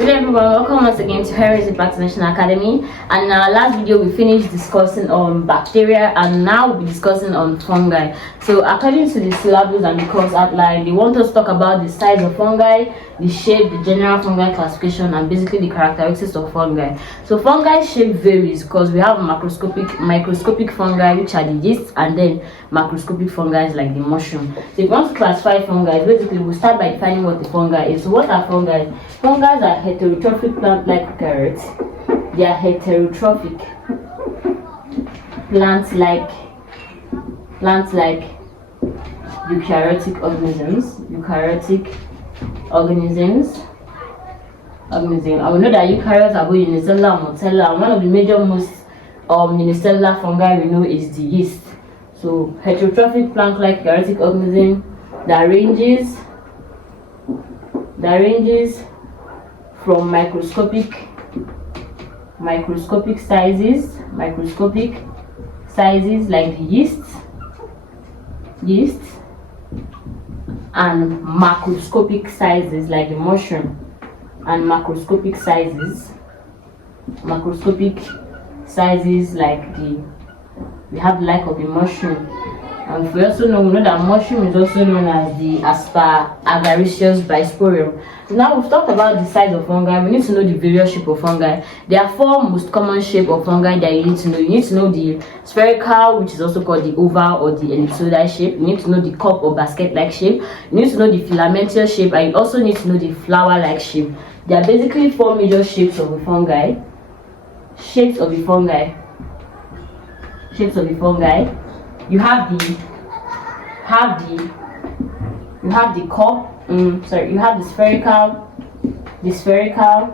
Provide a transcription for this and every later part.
Hello everyone, welcome once again to Heritage National Academy. And in our last video we finished discussing on bacteria, and now we'll be discussing on fungi. So according to the syllabus and the course outline, they want us to talk about the size of fungi, the shape, the general fungi classification, and basically the characteristics of fungi. So fungi shape varies because we have microscopic fungi, which are the yeasts, and then macroscopic fungi like the mushroom. So if you want to classify fungi, basically we'll start by defining what the fungi is. So what are fungi? Fungi are heterotrophic plant-like eukaryotes. They are heterotrophic plants-like eukaryotic organisms. I will know that eukaryotes are both unicellular and multicellular, and one of the major most unicellular fungi we know is the yeast. So heterotrophic plant-like eukaryotic organism that ranges from microscopic sizes like the yeast, and macroscopic sizes like the mushroom, and macroscopic sizes like we have the like of the mushroom. And we also know that mushroom is also known as the asparaginous bisporium. So now we've talked about the size of fungi. We need to know the various shape of fungi. There are four most common shape of fungi that you need to know. You need to know the spherical, which is also called the oval or the ellipsoidal shape. You need to know the cup or basket-like shape. You need to know the filamentous shape, and you also need to know the flower-like shape. There are basically four major shapes of the fungi. You have the cup. You have the spherical,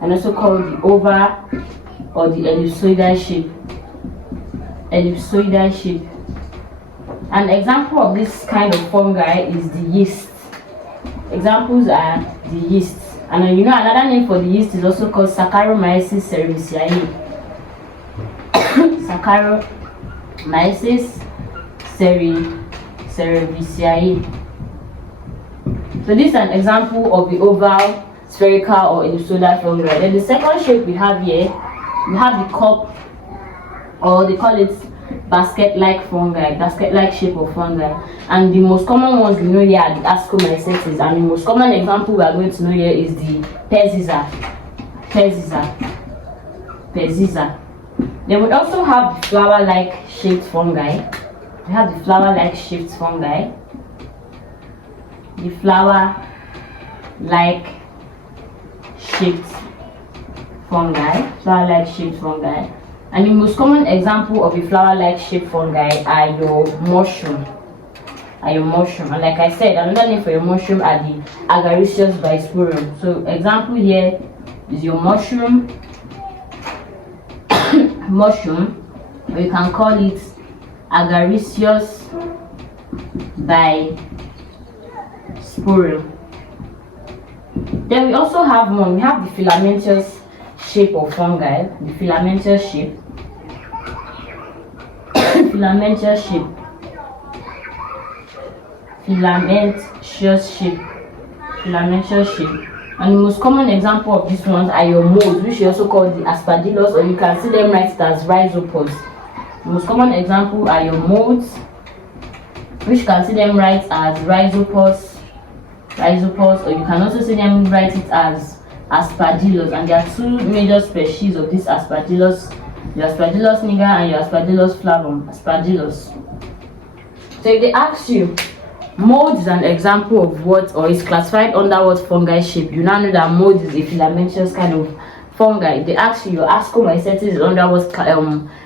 and also called the oval or the ellipsoidal shape. An example of this kind of fungi is the yeast. Examples are the yeasts, and you know another name for the yeast is also called Saccharomyces cerevisiae. Saccharomyces cerevisiae. So this is an example of the oval, spherical, or ellipsoidal fungi. Then the second shape we have here, we have the cup, or they call it basket-like fungi, basket-like shape of fungi. And the most common ones we know here are the Ascomycota, and the most common example we are going to know here is the Perziza. Then we also have the flower-like shaped fungi. We have the flower-like shaped fungi. And the most common example of a flower-like shaped fungi are your mushroom. And like I said, another name for your mushroom are the agaricious bisporium. So example here is your mushroom, or you can call it agaricious bisporium. Then we also have we have the filamentous shape of fungi. The filamentous shape. And the most common example of these ones are your molds, which you also call the aspergillus, or you can see them right as rhizopus. The most common example are your molds, which you can see them right as rhizopus, or you can also see them write it as aspergillus. And there are two major species of this aspergillus, the Aspergillus niger and your Aspergillus flavum. So if they ask you, mold is an example of what, or is classified under what fungi shape, you now know that mold is a filamentous kind of fungi. If they ask you, your Ascomycota is under what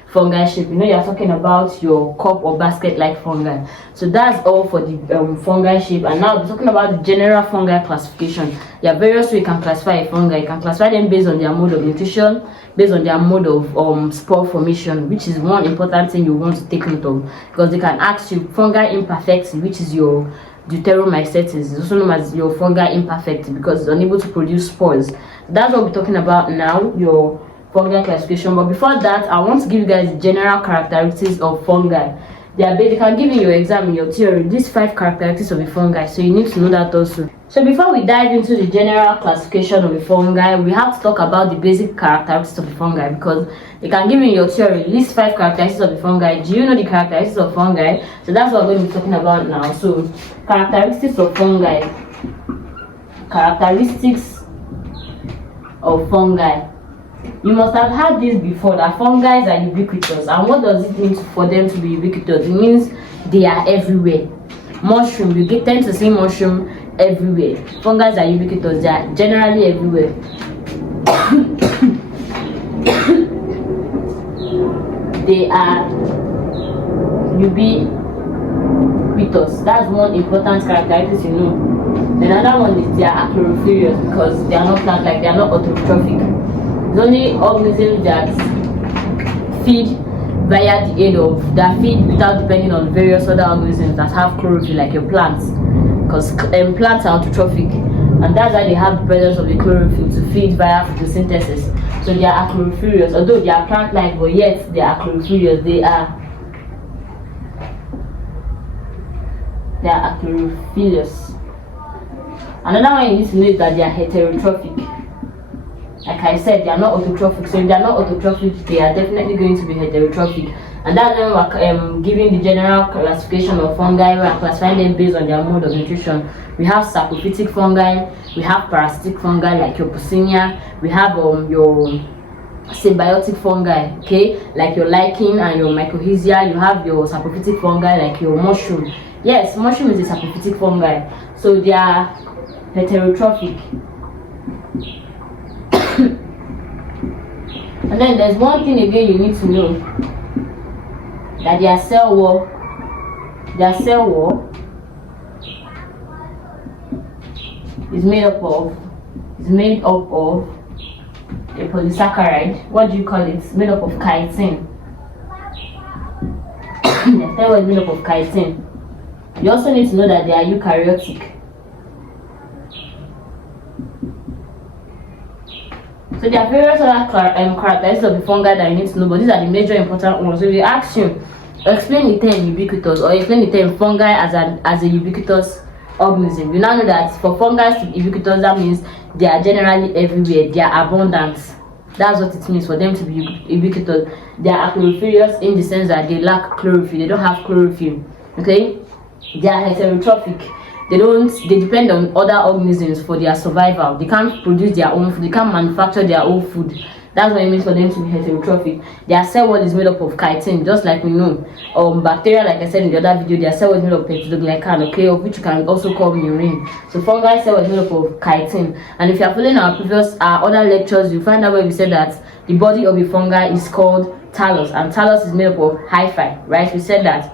fungi shape, you know you're talking about your cup or basket-like fungi. So that's all for the fungi shape. And now we're talking about the general fungi classification. There are various ways you can classify a fungi. You can classify them based on their mode of nutrition, based on their mode of spore formation, which is one important thing you want to take note of, because they can ask you fungi imperfecti, which is your Deuteromycota, is also known as your fungi imperfecti because it's unable to produce spores. That's what we're talking about now, your fungi classification. But before that, I want to give you guys general characteristics of fungi. They can give you your exam in your theory these 5 characteristics of a fungi, so you need to know that also. So before we dive into the general classification of a fungi, we have to talk about the basic characteristics of a fungi, because they can give you in your theory list 5 characteristics of a fungi. Do you know the characteristics of fungi? So that's what we're going to be talking about now. So characteristics of fungi. Characteristics of fungi. You must have heard this before, that fungi are ubiquitous. And what does it mean for them to be ubiquitous? It means they are everywhere. Mushroom, you tend to see mushroom everywhere. Fungi are ubiquitous, they are generally everywhere. They are ubiquitous. That's one important characteristic you know. Another one is they are achlorophilious, because they are not plant-like, they are not autotrophic. It's only organisms that feed via the aid of, that feed without depending on various other organisms that have chlorophyll, like your plants, because plants are autotrophic, and that's why they have the presence of the chlorophyll to feed via photosynthesis. So they are achlorophilious, although they are plant-like, but yet they are achlorophilious. They are achlorophilious. Another one you need to know is that they are heterotrophic. Like I said, they are not autotrophic. So if they are not autotrophic, they are definitely going to be heterotrophic. And that's when we're giving the general classification of fungi. We are classifying them based on their mode of nutrition. We have saprophytic fungi, we have parasitic fungi like your Pusinia, we have your symbiotic fungi, okay, like your lichen and your mycorrhiza. You have your saprophytic fungi like your mushroom. Yes, mushroom is a saprophytic fungi. So they are heterotrophic. And then there's one thing again you need to know, that their cell wall is made up of a polysaccharide. What do you call it? It's made up of chitin. The cell wall is made up of chitin. You also need to know that they are eukaryotic. So there are various other characteristics of the fungi that you need to know, but these are the major important ones. So if they ask you, explain the term ubiquitous, or explain the term fungi as a ubiquitous organism, you now know that for fungi to be ubiquitous, that means they are generally everywhere, they are abundant. That's what it means for them to be ubiquitous. They are achlorophilious in the sense that they lack chlorophyll, they don't have chlorophyll. Okay? They are heterotrophic. They depend on other organisms for their survival. They can't produce their own food, they can't manufacture their own food. That's what it means for them to be heterotrophic. Their cell wall is made up of chitin, just like we know. Bacteria, like I said in the other video, their cell wall is made of peptidoglycan, okay, of which you can also call murine. So fungi cell is made up of chitin. And if you are following our previous other lectures, you find out where we said that the body of a fungi is called thallus, and thallus is made up of hyphae, right? We said that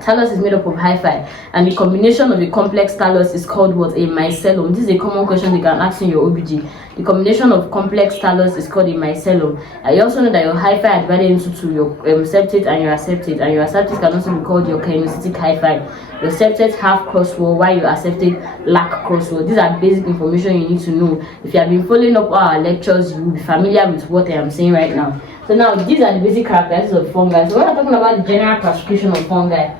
thallus is made up of hyphae, and the combination of a complex thallus is called what? A mycelium. This is a common question they can ask in your OBG. The combination of complex thallus is called a mycelium. And you also know that your hyphae are divided into two, your septate and your aseptate, and your aseptate can also be called your kinetic hyphae. Your septate have crosswall, while your aseptate lack crosswall. These are basic information you need to know. If you have been following up our lectures, you will be familiar with what I am saying right now. So now these are the basic characteristics of fungi. So when I'm talking about the general classification of fungi,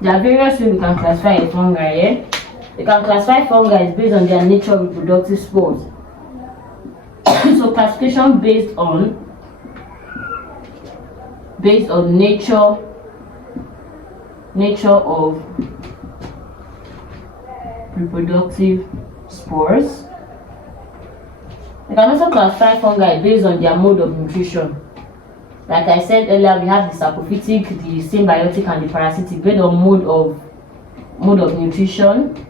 there are various ways we can classify a fungi. Yeah? We can classify fungi based on their nature of reproductive spores. So classification based on nature of reproductive spores. We can also classify fungi based on their mode of nutrition. Like I said earlier, we have the saprophytic, the symbiotic, and the parasitic based on mode of nutrition.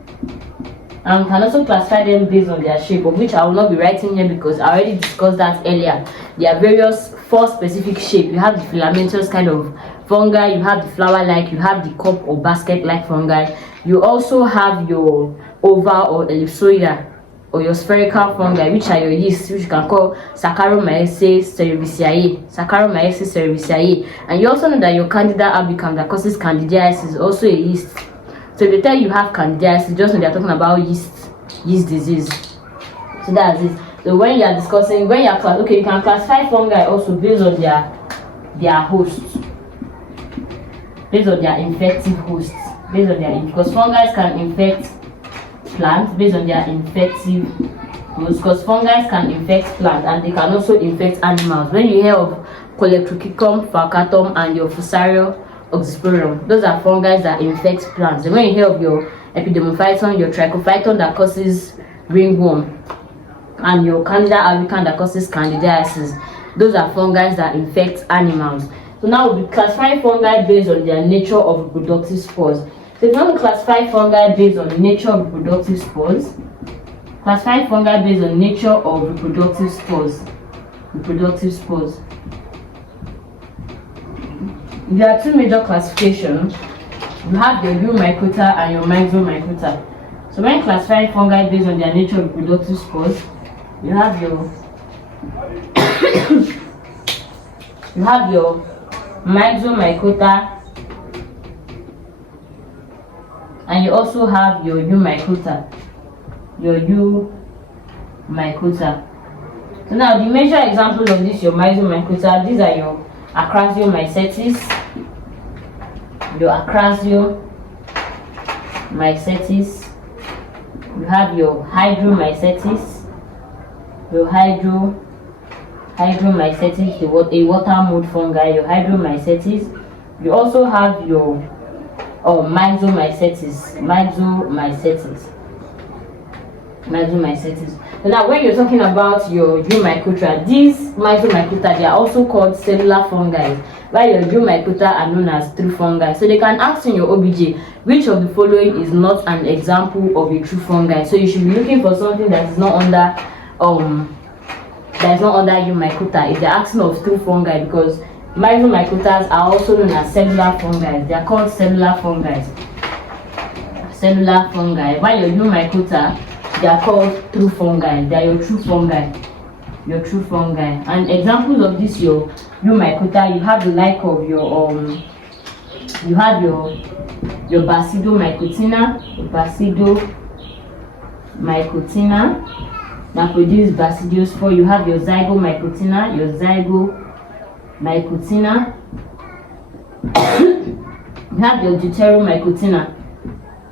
And we can also classify them based on their shape, of which I will not be writing here because I already discussed that earlier. There are various 4 specific shapes. You have the filamentous kind of fungi, you have the flower-like, you have the cup or basket-like fungi. You also have your oval or ellipsoidal or your spherical fungi, which are your yeasts, which you can call Saccharomyces cerevisiae. And you also know that your Candida albicans that causes candidiasis is also a yeast. So if they tell you have candidiasis, just when they're talking about yeast disease. So that's it. So when you're discussing, when you're okay, you can classify fungi also based on their hosts, based on their infective hosts, based on their, because fungi can infect plants based on their infective hosts, because fungi can infect plants and they can also infect animals. When you hear of Coleotrichum falcatum and your Fusarium oxysporum, those are fungi that infect plants. And when you hear of your Epidemophyton, your Trichophyton that causes ringworm, and your Candida albicans that causes candidiasis, those are fungi that infect animals. So now we'll be classifying fungi based on their nature of reproductive spores. So if you want to classify fungi based on the nature of reproductive spores, classify fungi based on nature of reproductive spores. There are two major classifications. You have your Eukaryotic and your Zygomycota. So when classifying fungi based on their nature of reproductive spores, you have your Zygomycota, and you also have your Eukaryotic. So now the major examples of this, your Zygomycota, these are your Acrasiomycetes, you have your Hydromycetes, Hydromycetes, a water mold fungi, your Hydromycetes. You also have your Myxomycetes. So now when you're talking about your Zygomycota, these Myxomycota, they are also called cellular fungi, while your Zygomycota are known as true fungi. So they can ask in your OBJ, which of the following is not an example of a true fungi? So you should be looking for something that is not under Zygomycota if they're asking of true fungi, because Myxomycotas are also known as cellular fungi. They are called cellular fungi. While your Zygomycota, they are called true fungi. They are your true fungi. And examples of this, your Zygomycota, you have the like of your Basidiomycotina, that produce basidiospore. You have your Zygomycotina, you have your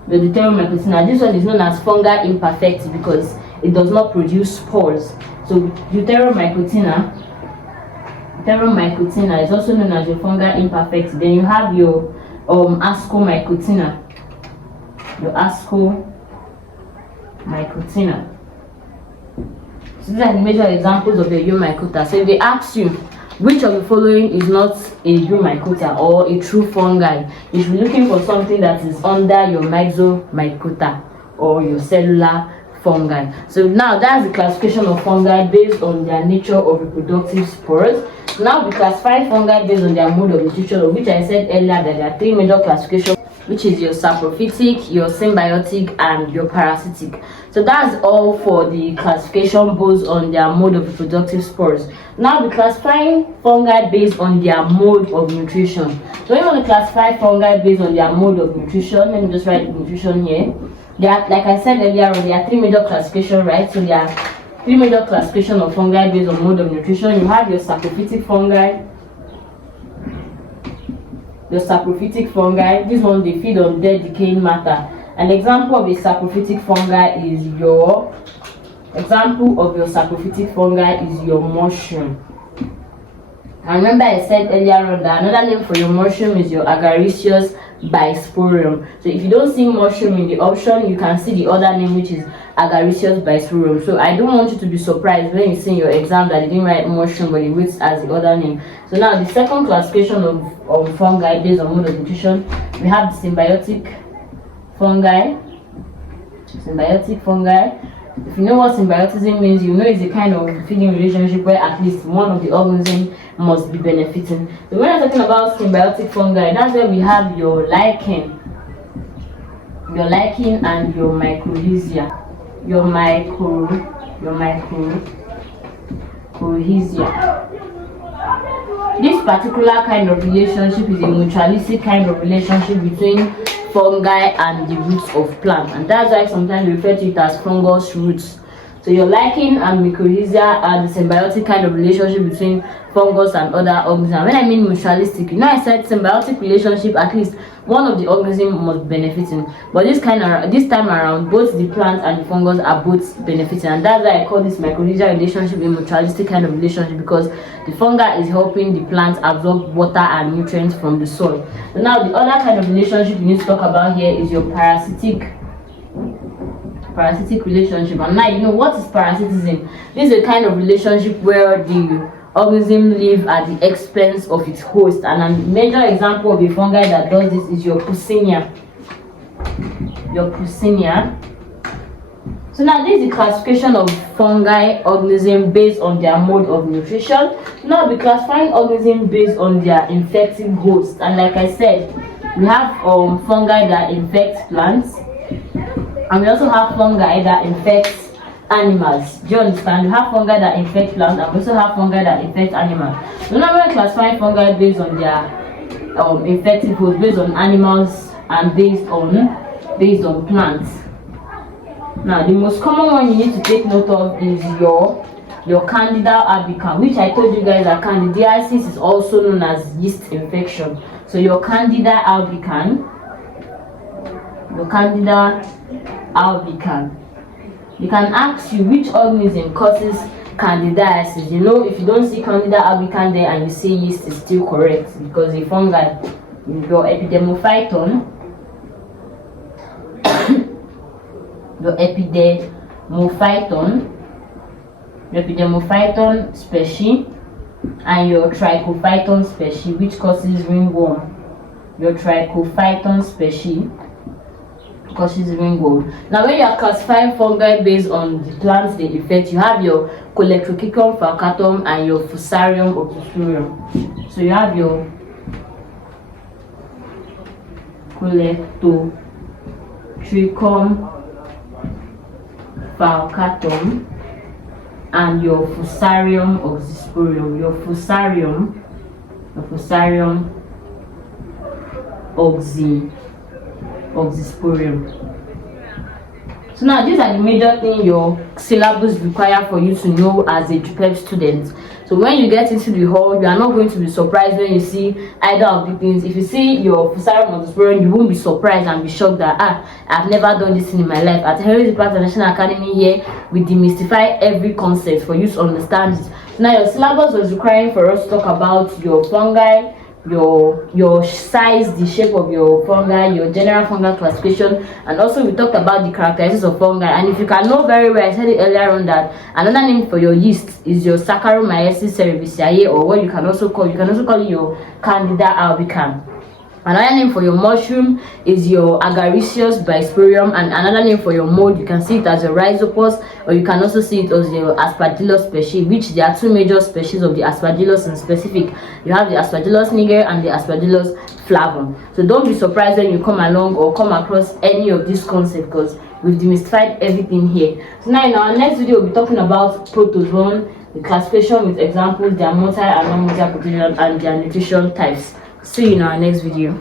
Deuteromycotina. This one is known as fungi imperfect because it does not produce spores. So Deuteromycotina is also known as your fungi imperfect. Then you have your Ascomycotina. So these are the major examples of the Zygomycota. So if they ask you which of the following is not a Zygomycota or a true fungi, you should be looking for something that is under your Zygomycota or your cellular fungi. So now that's the classification of fungi based on their nature of reproductive spores. Now we classify fungi based on their mode of nutrition, of which I said earlier that there are three major classifications, which is your saprophytic, your symbiotic, and your parasitic. So that's all for the classification based on their mode of reproductive spores. Now we're classifying fungi based on their mode of nutrition. So when you want to classify fungi based on their mode of nutrition, let me just write nutrition here. There are, like I said earlier on, there are three major classifications, right? So there are three major classifications of fungi based on mode of nutrition. You have your saprophytic fungi. This one, they feed on dead decaying matter. An example of a saprophytic fungi is your mushroom. And remember I said earlier on that another name for your mushroom is your Agaricus bisporum. So if you don't see mushroom in the option, you can see the other name, which is Agaricus bisporum. So I don't want you to be surprised when you see in your exam that they didn't write mushroom but it waits as the other name. So now the second classification of fungi based on mode of nutrition, we have the symbiotic fungi. If you know what symbiotism means, you know it's a kind of feeding relationship where at least one of the organisms must be benefiting. So when I'm talking about symbiotic fungi, that's where we have your lichen and your mycorrhiza. This particular kind of relationship is a mutualistic kind of relationship between fungi and the roots of plants, and that's why sometimes we refer to it as fungus roots. So your lichen and mycorrhiza are the symbiotic kind of relationship between fungus and other organisms. When I mean mutualistic, you know, I said symbiotic relationship, at least one of the organisms must be benefiting. But this time around, both the plant and the fungus are both benefiting, and that's why I call this mycorrhiza relationship a mutualistic kind of relationship, because the fungi is helping the plant absorb water and nutrients from the soil. So now the other kind of relationship you need to talk about here is your parasitic relationship. And now, you know, what is parasitism? This is a kind of relationship where the organism live at the expense of its host, and a major example of a fungi that does this is your Puccinia. So now this is the classification of fungi organism based on their mode of nutrition. Now we're classifying organisms based on their infective host, and like I said, we have fungi that infect plants, and we also have fungi that infect animals. Do you understand? We have fungi that infect plants, and we also have fungi that infect animals. So now we're classifying fungi based on their infective host, based on animals, and based on plants. Now the most common one you need to take note of is your Candida albicans, which I told you guys that candidiasis is also known as yeast infection. So your Candida albicans, they can ask you which organism causes candidiasis. You know, if you don't see Candida albicans there and you see yeast, is still correct, because a fungi, your Epidermophyton, species, and your Trichophyton species, which causes ringworm. Your Trichophyton species causes ringworm. Now when you are classifying fungi based on the plants they affect, you have your Coleotrichum falcatum and your Fusarium obscurum. So you have your Coleotrichum falcatum and your Fusarium obscurum. Your Fusarium oxysporium. So now these are the major things your syllabus require for you to know as a JUPEB student. So when you get into the hall, you are not going to be surprised when you see either of the things. If you see your Fusarium oxysporium, you won't be surprised and be shocked that I've never done this thing in my life. At Heritage Department National Academy here, we demystify every concept for you to understand it. So now your syllabus was requiring for us to talk about your fungi, your size, the shape of your fungi, your general fungal classification, and also we talked about the characteristics of fungi. And if you can know very well, I said it earlier on that another name for your yeast is your Saccharomyces cerevisiae, or what you can also call it your Candida albicans. Another name for your mushroom is your Agaricus bisporium, and another name for your mold, you can see it as your Rhizopus, or you can also see it as your Aspergillus species, which there are two major species of the Aspergillus in specific. You have the Aspergillus niger and the Aspergillus flavum. So don't be surprised when you come along or come across any of these concepts, because we've demystified everything here. So now in our next video, we'll be talking about protozoan, the classification with examples, their motile and non-motile pathogens, and their nutrition types. See you in our next video.